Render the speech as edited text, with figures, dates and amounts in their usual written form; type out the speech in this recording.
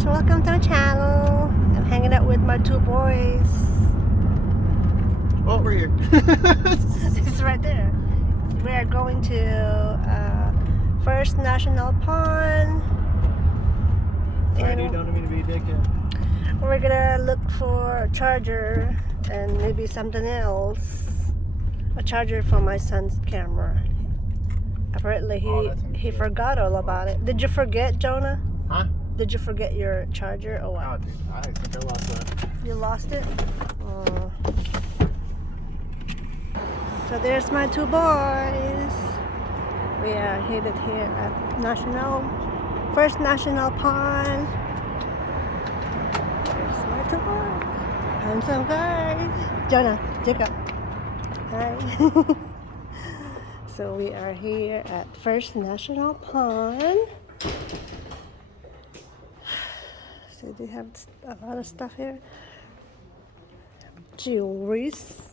guys, welcome to my channel. I'm hanging out with my two boys. Oh, we're here. It's right there. We are going to First National Pond. Sorry, dude, don't mean to be a dickhead. We're gonna look for a charger and maybe something else. A charger for my son's camera. Apparently he forgot all about it. Did you forget, Jonah? Huh? Did you forget your charger or what? Oh, dude, I think I lost that. You lost it? Oh. So there's my two boys. We are headed here at First National Pond. There's my two boys. Handsome guys. Jonah, Jacob. Hi. So we are here at First National Pond. So they have a lot of stuff here. Jewelries.